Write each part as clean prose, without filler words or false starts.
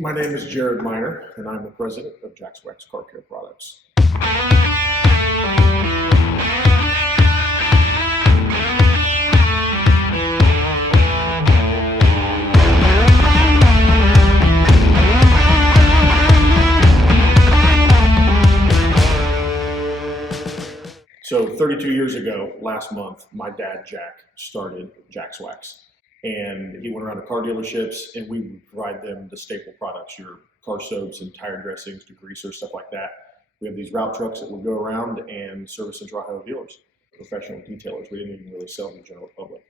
My name is Jared Miner, and I'm the president of Jax Wax Car Care Products. So 32 years ago, last month, my dad, Jack, started Jax Wax. And he went around to car dealerships, and we would provide them the staple products, your car soaps and tire dressings, degreasers, stuff like that. We have these route trucks that would go around and service Central Ohio dealers, professional detailers. We didn't even really sell to the general public.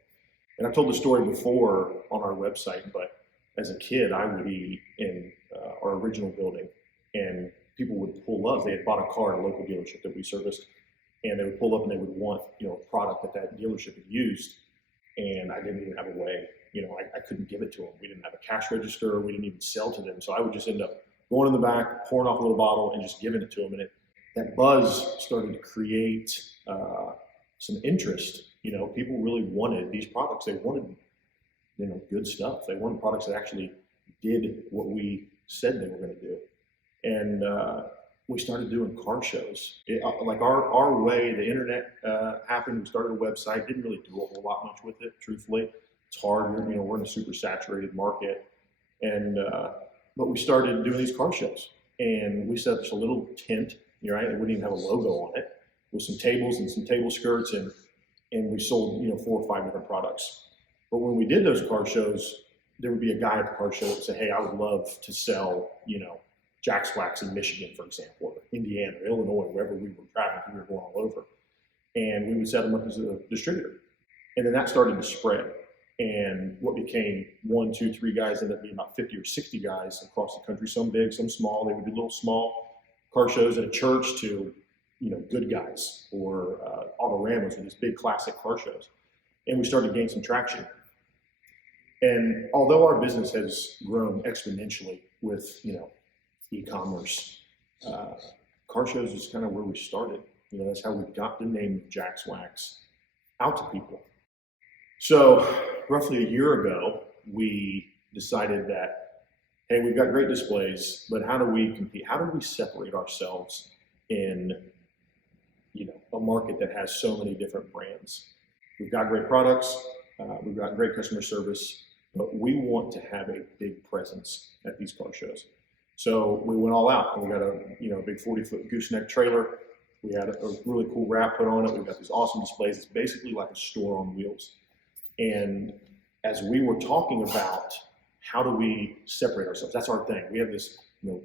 And I've told the story before on our website, but as a kid, I would be in our original building, and people would pull up. They had bought a car at a local dealership that we serviced, and they would pull up and they would want, a product that dealership had used, and I didn't even have a way, I couldn't give it to them. We didn't have a cash register. We didn't even sell to them. So I would just end up going in the back, pouring off a little bottle, and just giving it to them. And that buzz started to create some interest. People really wanted these products. They wanted, good stuff. They wanted products that actually did what we said they were going to do. And we started doing car shows. Like our way, the internet happened. We started a website, didn't really do a whole lot much with it, truthfully. It's hard, we're in a super saturated market. And, but we started doing these car shows, and we set up just a little tent, right? It wouldn't even have a logo on it, with some tables and some table skirts, and we sold, 4 or 5 different products. But when we did those car shows, there would be a guy at the car show that would say, hey, I would love to sell, Jax Wax in Michigan, for example, or Indiana, or Illinois, wherever we were traveling, we were going all over. And we would set them up as a distributor. And then that started to spread. And what became 1, 2, 3 guys ended up being about 50 or 60 guys across the country, some big, some small. They would do little small car shows at a church to, Good Guys or Autoramos, or these big classic car shows. And we started to gain some traction. And although our business has grown exponentially with, e-commerce, car shows is kind of where we started. That's how we got the name of Jax Wax out to people. So roughly a year ago, we decided that, hey, we've got great displays, but how do we compete? How do we separate ourselves in, a market that has so many different brands? We've got great products, we've got great customer service, but we want to have a big presence at these car shows. So we went all out, and we got a big 40-foot gooseneck trailer. We had a really cool wrap put on it. We've got these awesome displays. It's basically like a store on wheels. And as we were talking about how do we separate ourselves, that's our thing. We have this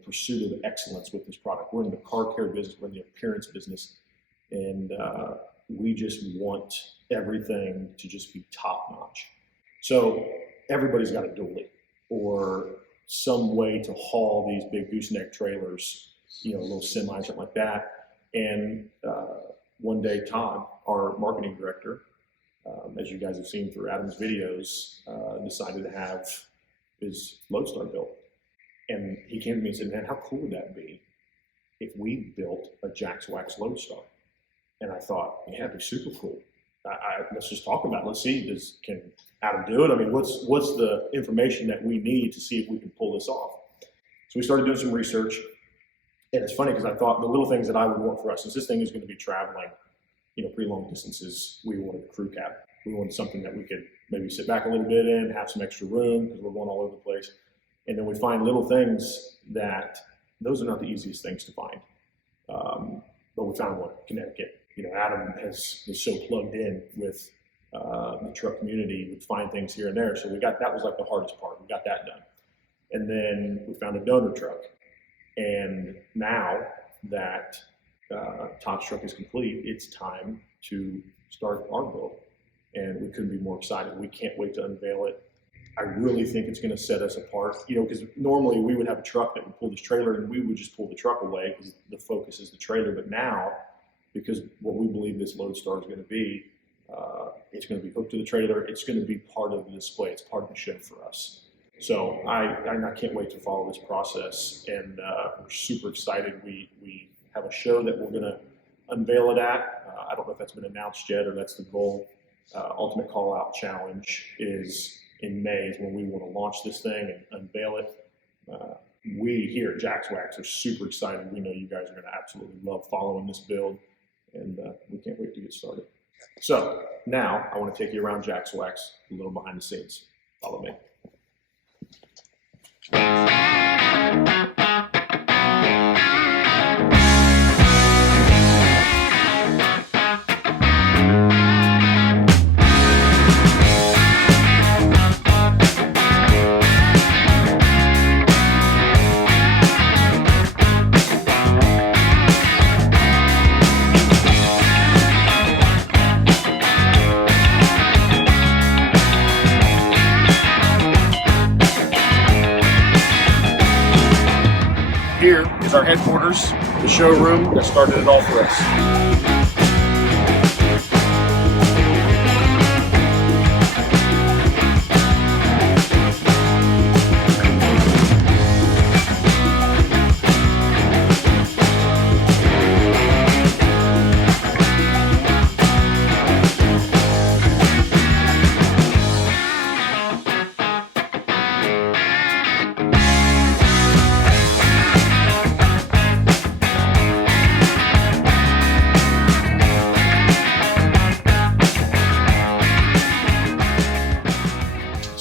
pursuit of excellence with this product. We're in the car care business, we're in the appearance business, and we just want everything to just be top notch. So everybody's got a dually or some way to haul these big gooseneck trailers, a little semi, something like that. And one day, Todd, our marketing director, as you guys have seen through Adam's videos, decided to have his Loadstar built. And he came to me and said, man, how cool would that be if we built a Jax Wax Loadstar? And I thought, yeah, it'd be super cool. Let's just talk about it. Let's see, can Adam do it? I mean, what's the information that we need to see if we can pull this off? So we started doing some research. And it's funny because I thought the little things that I would want for us, since this thing is going to be traveling, pretty long distances, we wanted a crew cab. We wanted something that we could maybe sit back a little bit in, have some extra room because we're going all over the place. And then we find little things that those are not the easiest things to find. But we found one, Connecticut. Adam is so plugged in with the truck community, would find things here and there. So that was like the hardest part. We got that done. And then we found a donor truck. And now that Todd's truck is complete, it's time to start our build. And we couldn't be more excited. We can't wait to unveil it. I really think it's going to set us apart, because normally we would have a truck that would pull this trailer and we would just pull the truck away because the focus is the trailer. But now, because what we believe this Loadstar is going to be, it's going to be hooked to the trailer. It's going to be part of the display. It's part of the show for us. So I can't wait to follow this process, and we're super excited. We have a show that we're going to unveil it at. I don't know if that's been announced yet, or that's the goal. Ultimate Call Out Challenge is in May, is when we want to launch this thing and unveil it. we here at Jax Wax are super excited. We know you guys are going to absolutely love following this build, and we can't wait to get started. So now I want to take you around Jax Wax, a little behind the scenes. Follow me. Here is our headquarters, the showroom that started it all for us.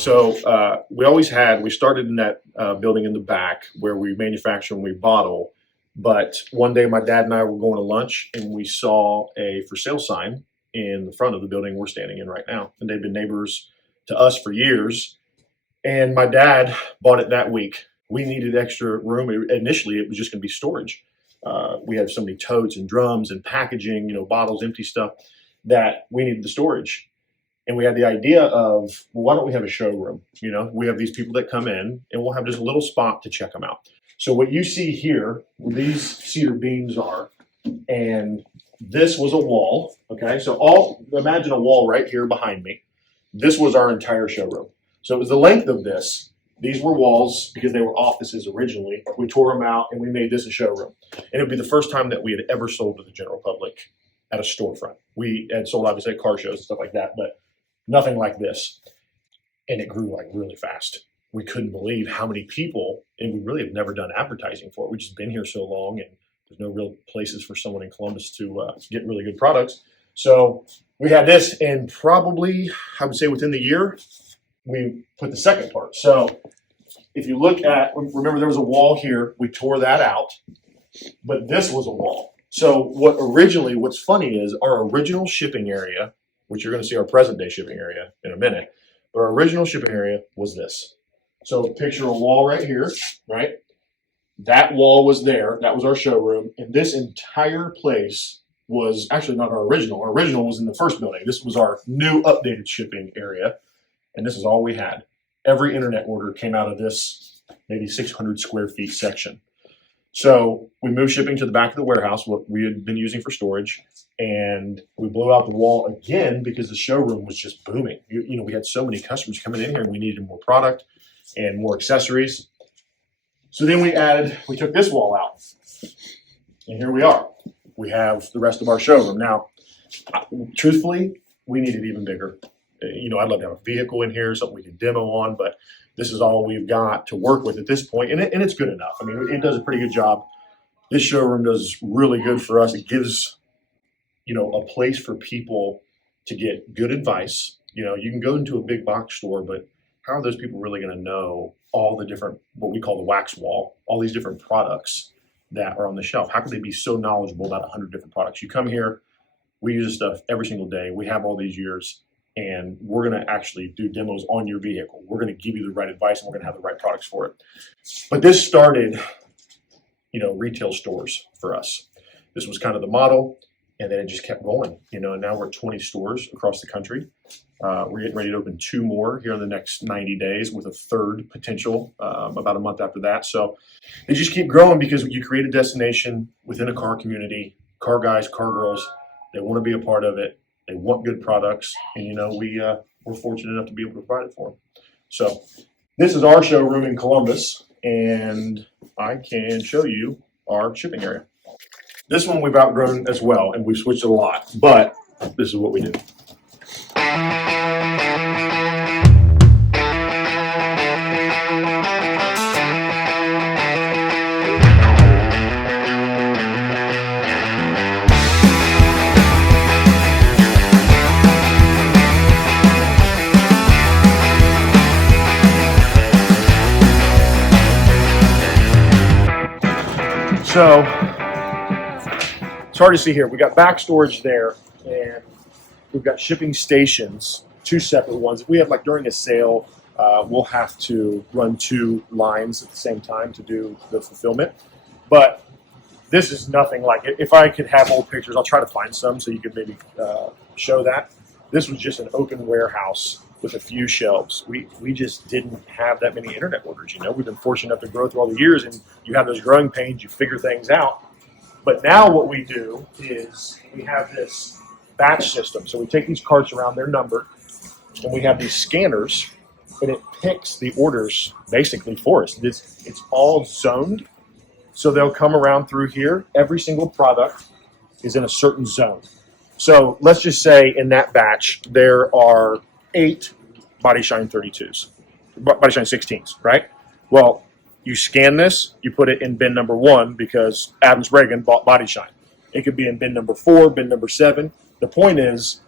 So we started in that building in the back where we manufacture and we bottle. But one day my dad and I were going to lunch and we saw a for sale sign in the front of the building we're standing in right now. And they've been neighbors to us for years. And my dad bought it that week. We needed extra room. Initially, it was just going to be storage. We had so many totes and drums and packaging, bottles, empty stuff, that we needed the storage. And we had the idea of, well, why don't we have a showroom? We have these people that come in and we'll have just a little spot to check them out. So what you see here, where these cedar beams are, and this was a wall, okay? So imagine a wall right here behind me. This was our entire showroom. So it was the length of this. These were walls because they were offices originally. We tore them out and we made this a showroom. And it would be the first time that we had ever sold to the general public at a storefront. We had sold obviously at car shows and stuff like that, but nothing like this. And it grew like really fast. We couldn't believe how many people, and we really have never done advertising for it. We've just been here so long and there's no real places for someone in Columbus to get really good products. So we had this, and probably, I would say within the year, we put the second part. So if you look at, remember there was a wall here, we tore that out, but this was a wall. So what's funny is our original shipping area, which you're going to see our present day shipping area in a minute, but our original shipping area was this. So picture a wall right here, right? That wall was there. That was our showroom. And this entire place was actually not our original. Our original was in the first building. This was our new updated shipping area. And this is all we had. Every internet order came out of this maybe 600 square feet section. So we moved shipping to the back of the warehouse, what we had been using for storage, and we blew out the wall again because the showroom was just booming. We had so many customers coming in here and we needed more product and more accessories. So then we took this wall out, and here we are. We have the rest of our showroom. Now, truthfully, we need it even bigger. I'd love to have a vehicle in here, something we can demo on, but this is all we've got to work with at this point, and it's good enough. I mean, it does a pretty good job. This showroom does really good for us. It gives, a place for people to get good advice. You can go into a big box store, but how are those people really going to know all the different, what we call the wax wall, all these different products that are on the shelf? How could they be so knowledgeable about 100 different products? You come here, we use this stuff every single day. We have all these years. And we're going to actually do demos on your vehicle. We're going to give you the right advice, and we're going to have the right products for it. But this started, retail stores for us. This was kind of the model, and then it just kept going. And now we're at 20 stores across the country. We're getting ready to open 2 more here in the next 90 days with a third potential about a month after that. So they just keep growing because you create a destination within a car community. Car guys, car girls, they want to be a part of it. They want good products, and we're fortunate enough to be able to provide it for them. So this is our showroom in Columbus, and I can show you our shipping area. This one we've outgrown as well, and we've switched a lot, but this is what we do. So it's hard to see here. We got back storage there, and we've got shipping stations, 2 separate ones. If we have, like, during a sale, we'll have to run 2 lines at the same time to do the fulfillment. But this is nothing like it. If I could have old pictures, I'll try to find some so you could maybe show that. This was just an open warehouse with a few shelves. We just didn't have that many internet orders. You know, we've been fortunate enough to grow through all the years, and you have those growing pains, you figure things out. But now what we do is we have this batch system. So we take these carts around, they're numbered, and we have these scanners, and it picks the orders basically for us. It's all zoned. So they'll come around through here. Every single product is in a certain zone. So let's just say in that batch, there are 8 Body Shine 32s, Body Shine 16s, right? Well, you scan this, you put it in bin number 1 because Adams Reagan bought Body Shine. It could be in bin number 4, bin number 7. The point is,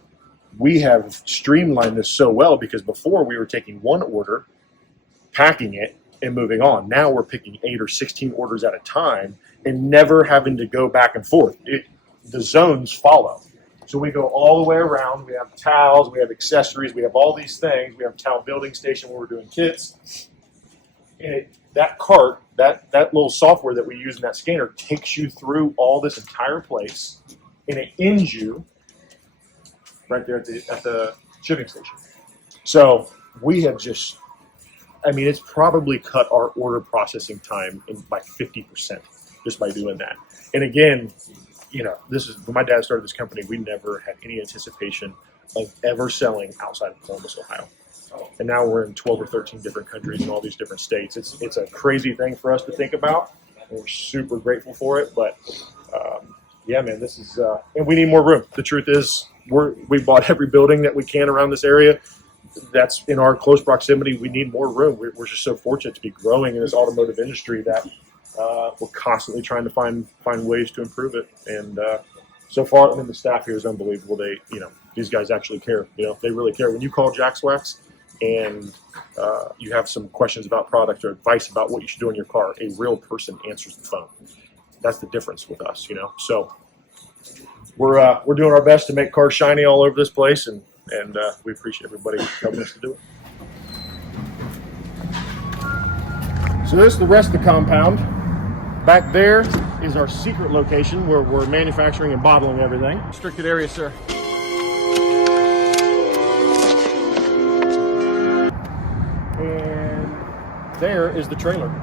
we have streamlined this so well because before we were taking 1 order, packing it, and moving on. Now we're picking 8 or 16 orders at a time and never having to go back and forth. The zones follow. So we go all the way around. We have towels, we have accessories, we have all these things. We have a towel building station where we're doing kits. And that cart, that little software that we use in that scanner takes you through all this entire place, and it ends you right there at the shipping station. So we have just, I mean, it's probably cut our order processing time by 50% just by doing that. And again, you know, this is when my dad started this company. We never had any anticipation of ever selling outside of Columbus, Ohio. And now we're in 12 or 13 different countries in all these different states. It's a crazy thing for us to think about, and we're super grateful for it. But yeah, man, this is and we need more room. The truth is, we bought every building that we can around this area. That's in our close proximity. We need more room. We're just so fortunate to be growing in this automotive industry that we're constantly trying to find ways to improve it. And so far, I mean, the staff here is unbelievable. These guys actually care. You know, they really care. When you call Jax Wax and you have some questions about product or advice about what you should do in your car, a real person answers the phone. That's the difference with us, you know. So we're doing our best to make cars shiny all over this place, and we appreciate everybody helping us to do it. So this is the rest of the compound. Back there is our secret location where we're manufacturing and bottling everything. Restricted area, sir. And there is the trailer.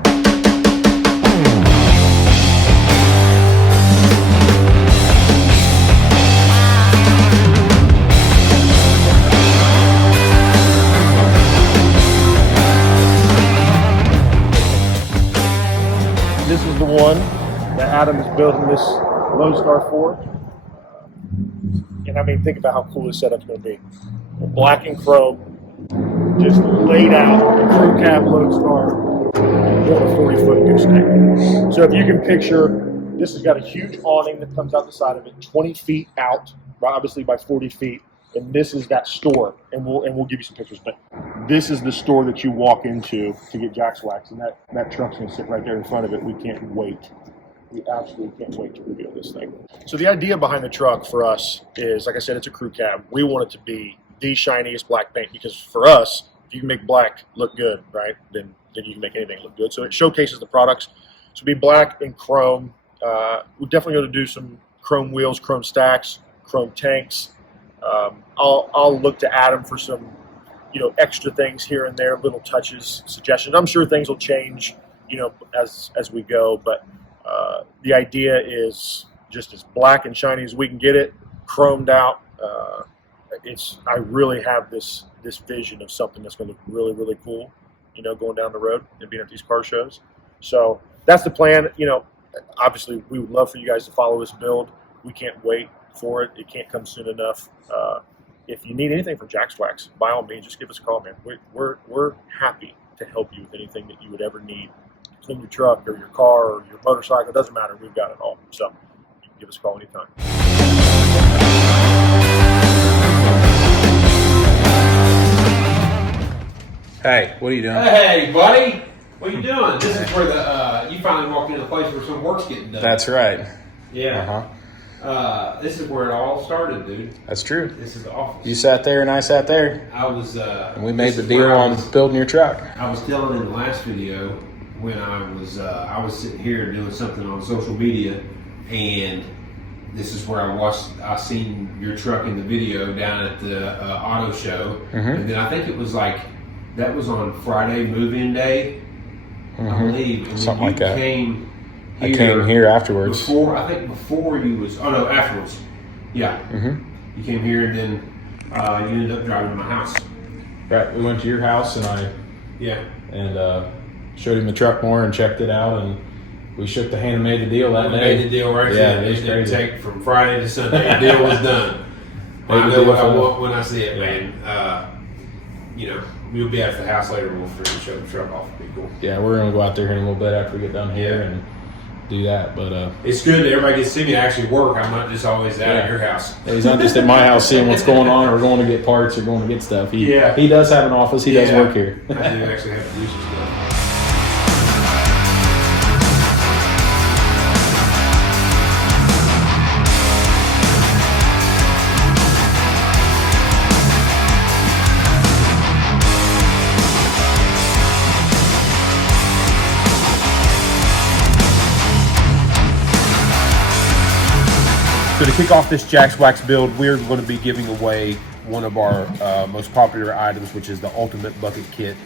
This is the one that Adam is building this Loadstar for. And I mean, think about how cool this setup's going to be. Black and chrome, just laid out, crew cab Loadstar with a 40-foot gooseneck. So if you can picture, this has got a huge awning that comes out the side of it, 20 feet out, obviously by 40 feet. And this is that store, and we'll give you some pictures, but this is the store that you walk into to get Jax Wax, and that truck's going to sit right there in front of it. We can't wait. We absolutely can't wait to reveal this thing. So the idea behind the truck for us is, like I said, it's a crew cab. We want it to be the shiniest black paint, because for us, if you can make black look good, right, then you can make anything look good. So it showcases the products. So be black and chrome. We're definitely going to do some chrome wheels, chrome stacks, chrome tanks. I'll look to Adam for some, extra things here and there, little touches, suggestions. I'm sure things will change, as we go. But the idea is just as black and shiny as we can get it, chromed out. I really have this vision of something that's going to look really, really cool, going down the road and being at these car shows. So that's the plan. Obviously, we would love for you guys to follow this build. We can't wait for it. It can't come soon enough. If you need anything from Jax Wax, by all means, just give us a call, man. We're happy to help you with anything that you would ever need. Clean your truck or your car or your motorcycle, it doesn't matter. We've got it all. So you can give us a call anytime. Hey, what are you doing? Hey, buddy. What are you doing? This is where the you finally walked into the place where some work's getting done. That's right. Yeah. This is where it all started, dude. That's true. This is the office. You sat there and I sat there. I was. And we made the deal on building your truck. I was telling in the last video when I was sitting here doing something on social media, and this is where I seen your truck in the video down at the auto show, and then I think it was like that was on Friday move-in day, I believe. And something like that. I came here afterwards. Before you was afterwards. Yeah. You came here and then you ended up driving to my house. Right. We went to your house and showed him the truck more and checked it out, and we shook the hand and made the deal that day. Made the deal right there. It didn't take from Friday to Sunday. The deal was done. I know what I want when I see it, man. We'll be at the house later. We'll show the truck off. It'll be cool. Yeah, we're gonna go out there in a little bit after we get done here and do that. But it's good that everybody gets to see me actually work. I'm not just always out at your house. He's not just at my house seeing what's going on or going to get parts or going to get stuff. He does have an office. He does work here. I do actually have to do some stuff. So to kick off this Jax Wax build, we're going to be giving away one of our most popular items, which is the Ultimate Bucket Kit,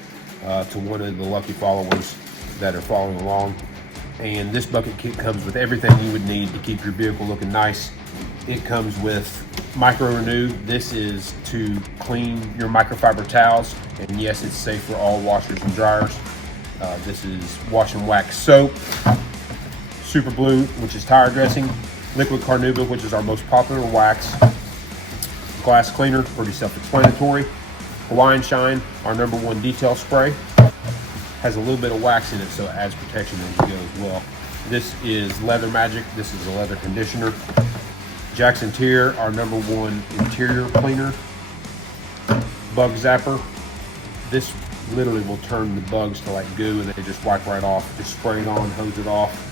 to one of the lucky followers that are following along. And this bucket kit comes with everything you would need to keep your vehicle looking nice. It comes with Micro Renew. This is to clean your microfiber towels, and yes, it's safe for all washers and dryers. This is Wash and Wax soap, Super Blue, which is tire dressing, Liquid Carnauba, which is our most popular wax, glass cleaner, pretty self-explanatory, Hawaiian Shine, our #1 detail spray, has a little bit of wax in it, so it adds protection as you go as well. This is Leather Magic. This is a leather conditioner. Jax Interior, our #1 interior cleaner. Bug Zapper. This literally will turn the bugs to like goo, and they just wipe right off. Just spray it on, hose it off.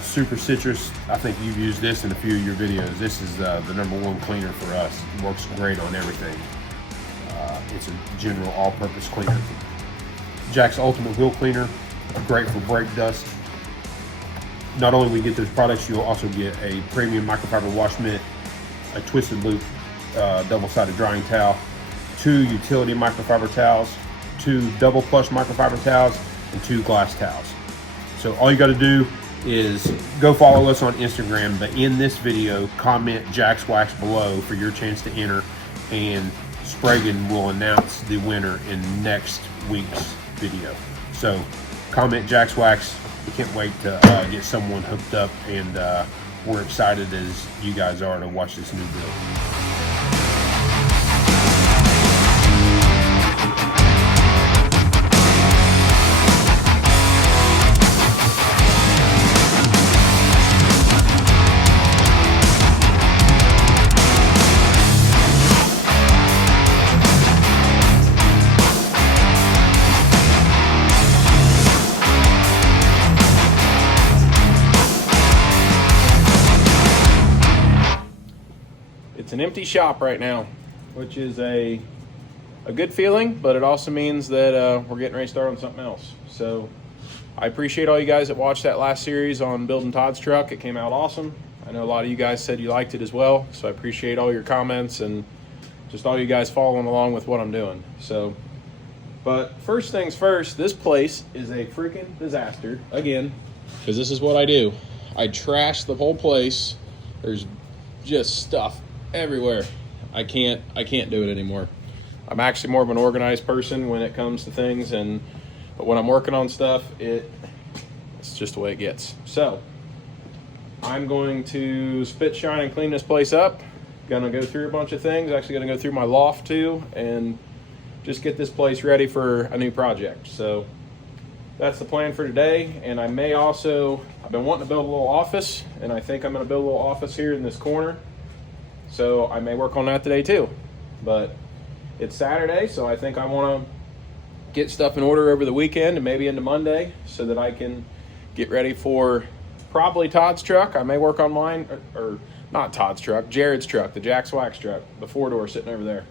Super Citrus, I think you've used this in a few of your videos. This is the #1 cleaner for us. It works great on everything. It's a general all-purpose cleaner. Jax Ultimate Wheel Cleaner, great for brake dust. Not only will you get those products, you'll also get a premium microfiber wash mitt, a twisted loop double-sided drying towel, 2 utility microfiber towels, 2 double plush microfiber towels, and 2 glass towels. So all you got to do is go follow us on Instagram, but in this video, comment Jax Wax below for your chance to enter, and Spragan will announce the winner in next week's video. So comment Jax Wax. We can't wait to get someone hooked up, and we're excited as you guys are to watch this new build. It's an empty shop right now, which is a good feeling, but it also means that we're getting ready to start on something else. So I appreciate all you guys that watched that last series on building Todd's truck. It came out awesome. I know a lot of you guys said you liked it as well, so I appreciate all your comments and just all you guys following along with what I'm doing. So, but first things first, this place is a freaking disaster again, because this is what I do. I trash the whole place. There's just stuff everywhere. I can't do it anymore. I'm actually more of an organized person when it comes to things, but when I'm working on stuff, it's just the way it gets. So I'm going to spit, shine, and clean this place up. Gonna go through a bunch of things. Actually gonna go through my loft too, and just get this place ready for a new project. So that's the plan for today. And I've been wanting to build a little office, and I think I'm gonna build a little office here in this corner. So I may work on that today too. But it's Saturday, so I think I want to get stuff in order over the weekend and maybe into Monday so that I can get ready for probably Todd's truck. I may work on mine, or not Todd's truck, Jared's truck, the Jax Wax truck, the 4-door sitting over there.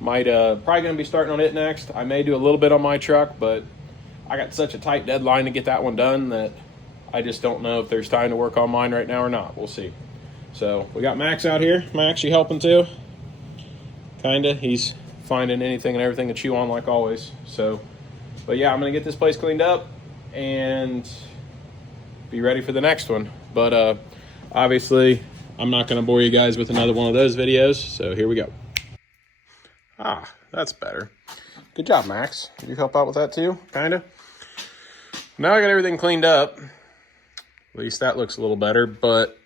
Might probably going to be starting on it next. I may do a little bit on my truck, but I got such a tight deadline to get that one done that I just don't know if there's time to work on mine right now or not. We'll see. So we got Max out here. Max, you helping too? Kinda. He's finding anything and everything to chew on like always. So, but yeah, I'm gonna get this place cleaned up and be ready for the next one. But obviously, I'm not gonna bore you guys with another one of those videos. So here we go. Ah, that's better. Good job, Max. Did you help out with that too? Kinda. Now I got everything cleaned up. At least that looks a little better, but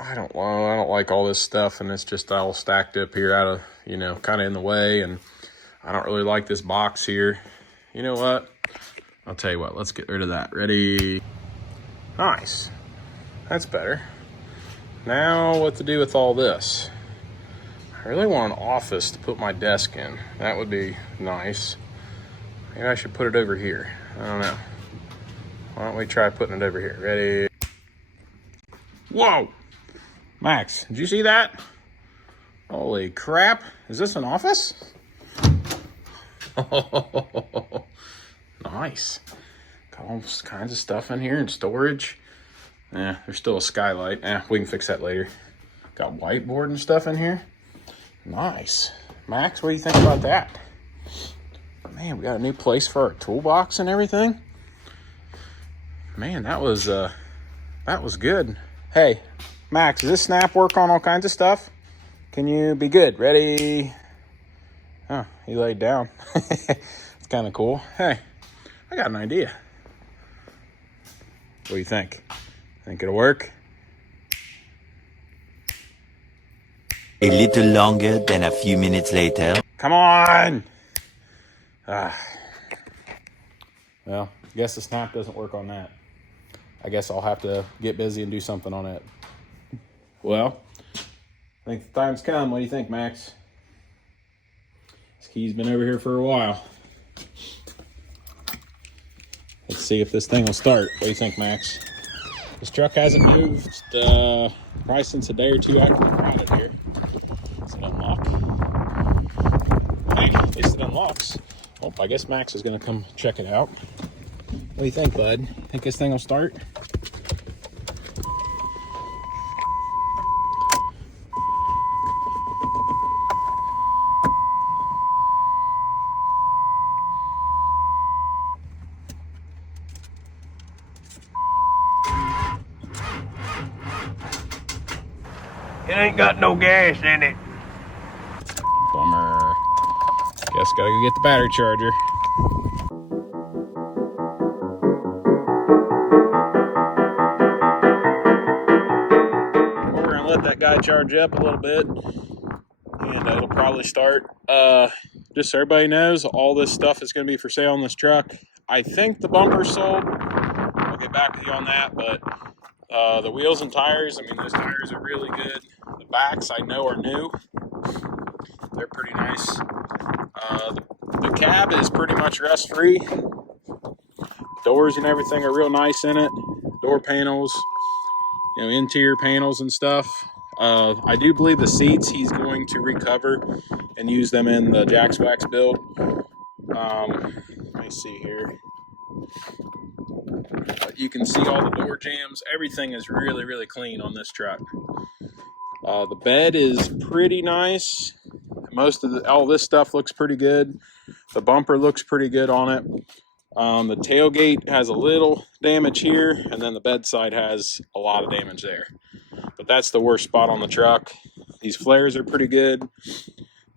I don't like all this stuff, and it's just all stacked up here out of, you know, kind of in the way, and I don't really like this box here. You know what? I'll tell you what, let's get rid of that. Ready? Nice. That's better. Now what to do with all this? I really want an office to put my desk in. That would be nice. Maybe I should put it over here. I don't know. Why don't we try putting it over here? Ready? Whoa! Max, did you see that? Holy crap. Is this an office? Oh, nice. Got all kinds of stuff in here and storage. Yeah, there's still a skylight. We can fix that later. Got whiteboard and stuff in here. Nice. Max, what do you think about that? Man, we got a new place for our toolbox and everything. Man, that was good. Hey, Max, does this snap work on all kinds of stuff? Can you be good? Ready? Oh, he laid down. It's kind of cool. Hey, I got an idea. What do you think? Think it'll work? A little longer than a few minutes later. Come on! Well, I guess the snap doesn't work on that. I guess I'll have to get busy and do something on it. Well, I think the time's come. What do you think, Max? This key's been over here for a while. Let's see if this thing will start. What do you think, Max? This truck hasn't moved probably since a day or two after we brought it here. Does it unlock? Hey, at least it unlocks. Oh, I guess Max is going to come check it out. What do you think, bud? Think this thing will start? It ain't got no gas in it. Bummer. Guess gotta go get the battery charger. We're gonna let that guy charge up a little bit, and it'll probably start. Just so everybody knows, all this stuff is gonna be for sale on this truck. I think the bumper's sold. I'll get back with you on that, but the wheels and tires, I mean, those tires are really good. The backs I know are new. They're pretty nice. The cab is pretty much rust-free. Doors and everything are real nice in it. Door panels, you know, interior panels and stuff. I do believe the seats he's going to recover and use them in the Jax Wax build. Let me see here. You can see all the door jams. Everything is really, really clean on this truck. The bed is pretty nice. All this stuff looks pretty good. The bumper looks pretty good on it. The tailgate has a little damage here, and then the bedside has a lot of damage there. But that's the worst spot on the truck. These flares are pretty good.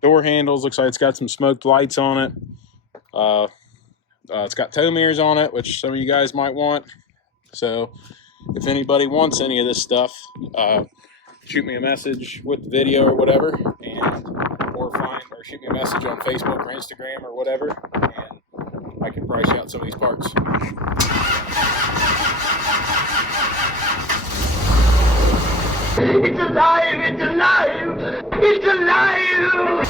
Door handles, looks like it's got some smoked lights on it. It's got tow mirrors on it, which some of you guys might want. So if anybody wants any of this stuff, shoot me a message with the video or whatever, or shoot me a message on Facebook or Instagram or whatever, and I can price out some of these parts. It's alive! It's alive! It's alive!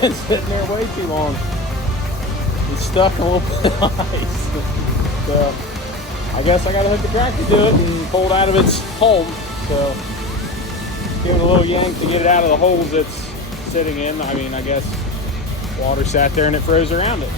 been sitting there way too long. It's stuck in a little bit of ice. So I guess I gotta hook the tractor to it and pull it out of its home. So give it a little yank to get it out of the holes it's sitting in. I mean, I guess water sat there and it froze around it.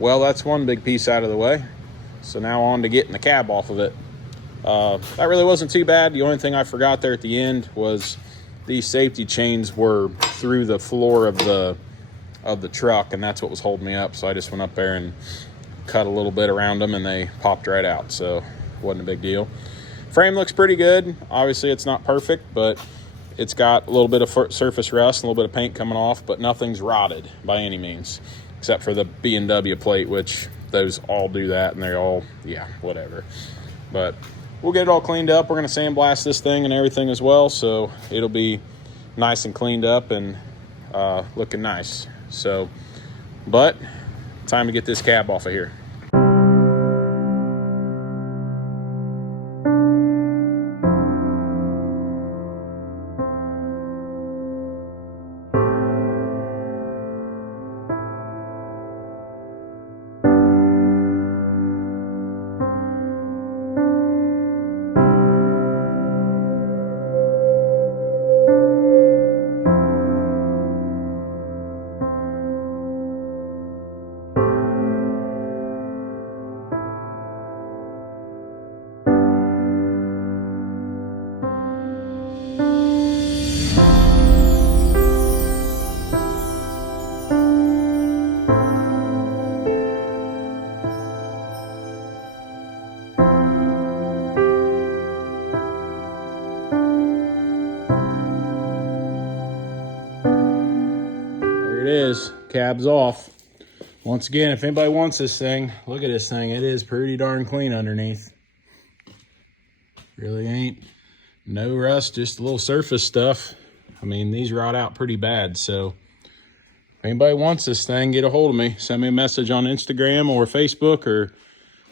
Well, that's one big piece out of the way. So now on to getting the cab off of it. That really wasn't too bad. The only thing I forgot there at the end was these safety chains were through the floor of the truck, and that's what was holding me up. So I just went up there and cut a little bit around them, and they popped right out. So it wasn't a big deal. Frame looks pretty good. Obviously, it's not perfect, but it's got a little bit of surface rust, and a little bit of paint coming off, but nothing's rotted by any means, except for the B&W plate, which those all do that, and they're all, yeah, whatever. But we'll get it all cleaned up. We're going to sandblast this thing and everything as well, so it'll be nice and cleaned up and looking nice. So, but time to get this cab off of here. Is cab's off. Once again, if anybody wants this thing, look at this thing. It is pretty darn clean underneath. Really ain't no rust, just a little surface stuff. I mean, these rot out pretty bad. So if anybody wants this thing, get a hold of me. Send me a message on Instagram or Facebook, or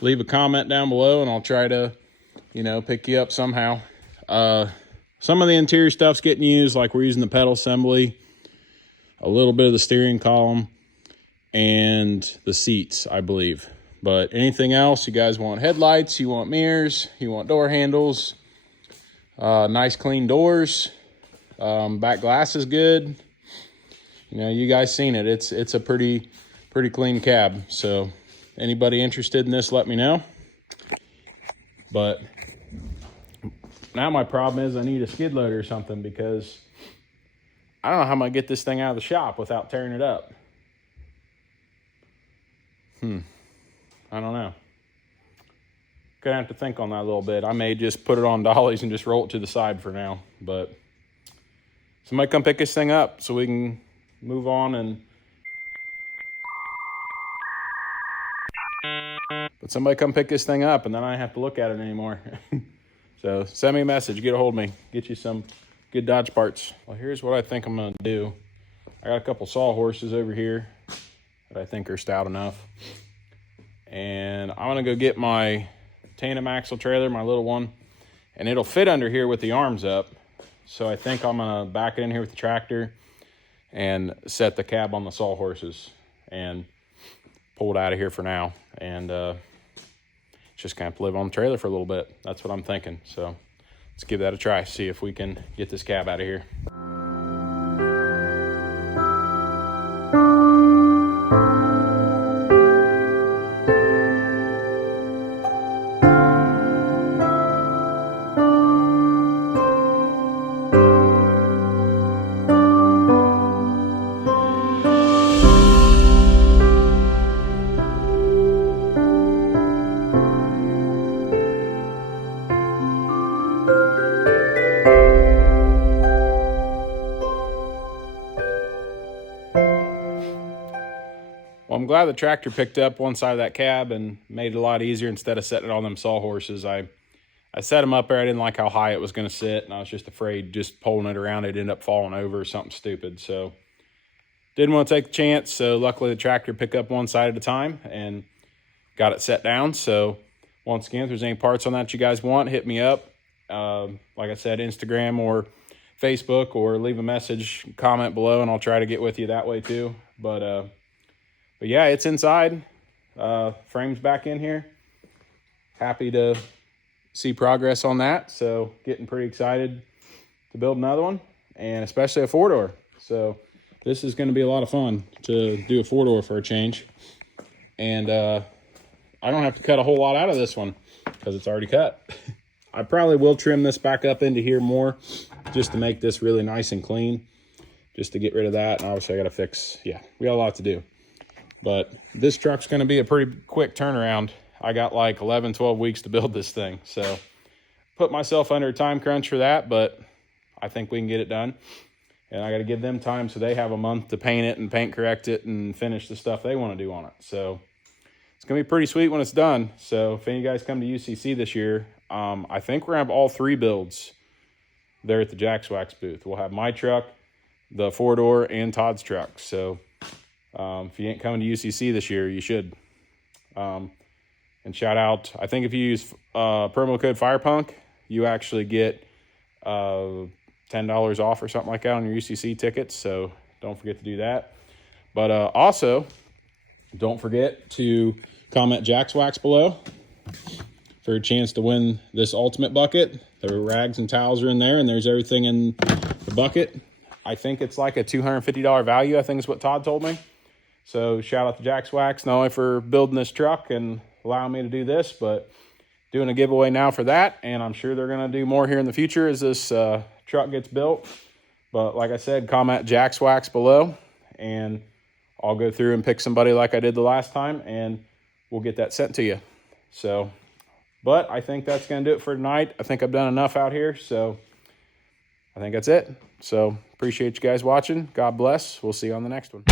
leave a comment down below, and I'll try to, you know, pick you up somehow. Some of the interior stuff's getting used, like we're using the pedal assembly, a little bit of the steering column, and the seats, I believe. But anything else, you guys want headlights, you want mirrors, you want door handles, nice clean doors, back glass is good. You know, you guys seen it. It's a pretty clean cab. So anybody interested in this, let me know. But now my problem is I need a skid loader or something, because I don't know how I'm going to get this thing out of the shop without tearing it up. I don't know. Gonna have to think on that a little bit. I may just put it on dollies and just roll it to the side for now. But somebody come pick this thing up so we can move on and but somebody come pick this thing up, and then I don't have to look at it anymore. So send me a message, get a hold of me, get you some good Dodge parts. Well, here's what I think I'm gonna do. I got a couple sawhorses over here that I think are stout enough. And I'm gonna go get my tandem axle trailer, my little one, and it'll fit under here with the arms up. So I think I'm gonna back it in here with the tractor and set the cab on the sawhorses and pull it out of here for now. And just kind of live on the trailer for a little bit. That's what I'm thinking. So let's give that a try, see if we can get this cab out of here. Well, I'm glad the tractor picked up one side of that cab and made it a lot easier instead of setting it on them sawhorses. I set them up there. I didn't like how high it was going to sit, and I was just afraid just pulling it around it'd end up falling over or something stupid. So didn't want to take the chance. So luckily the tractor picked up one side at a time and got it set down. So once again, if there's any parts on that you guys want, hit me up. Like I said, Instagram or Facebook, or leave a message, comment below, and I'll try to get with you that way too. But yeah, it's inside. Frame's back in here. Happy to see progress on that. So getting pretty excited to build another one, and especially a 4-door. So this is going to be a lot of fun to do a 4-door for a change. And I don't have to cut a whole lot out of this one because it's already cut. I probably will trim this back up into here more just to make this really nice and clean, just to get rid of that. And obviously I got to fix, yeah, we got a lot to do. But this truck's going to be a pretty quick turnaround. I got like 11, 12 weeks to build this thing. So put myself under a time crunch for that, but I think we can get it done. And I got to give them time so they have a month to paint it and paint correct it and finish the stuff they want to do on it. So it's going to be pretty sweet when it's done. So if any of you guys come to UCC this year, I think we're going to have all 3 builds there at the Jax Wax booth. We'll have my truck, the 4-door, and Todd's truck. So if you ain't coming to UCC this year, you should. And shout out, I think if you use promo code FIREPUNK, you actually get $10 off or something like that on your UCC tickets. So don't forget to do that. But also, don't forget to comment Jax Wax below for a chance to win this ultimate bucket. The rags and towels are in there, and there's everything in the bucket. I think it's like a $250 value, I think is what Todd told me. So shout out to Jax Wax, not only for building this truck and allowing me to do this, but doing a giveaway now for that. And I'm sure they're going to do more here in the future as this truck gets built. But like I said, comment Jax Wax below, and I'll go through and pick somebody like I did the last time, and we'll get that sent to you. So, but I think that's going to do it for tonight. I think I've done enough out here, so I think that's it. So appreciate you guys watching. God bless. We'll see you on the next one.